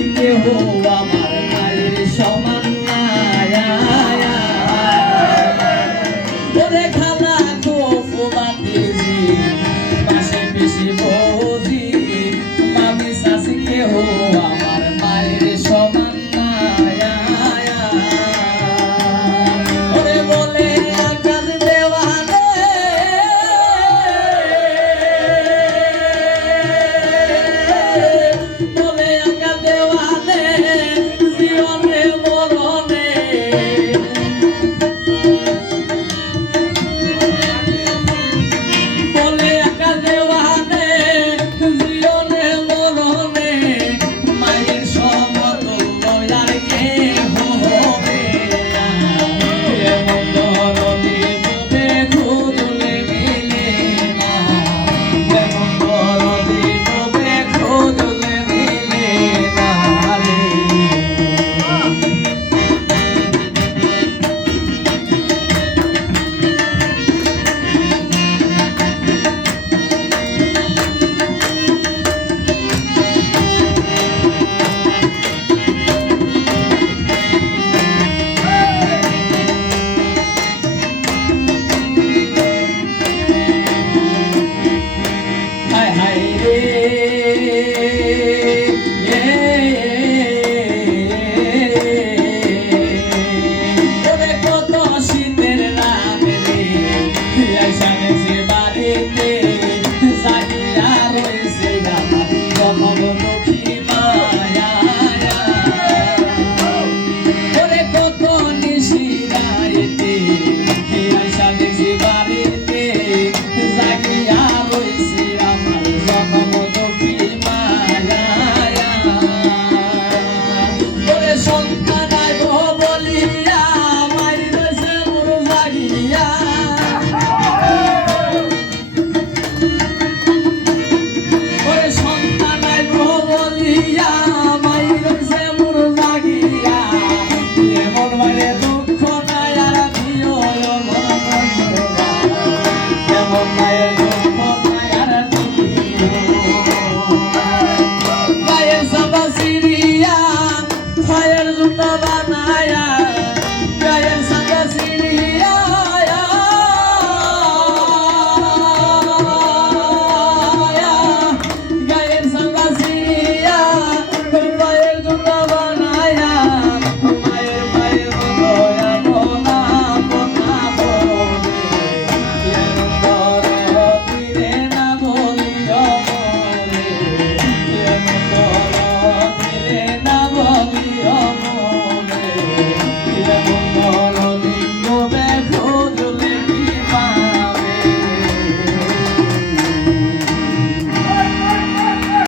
assim errou 야.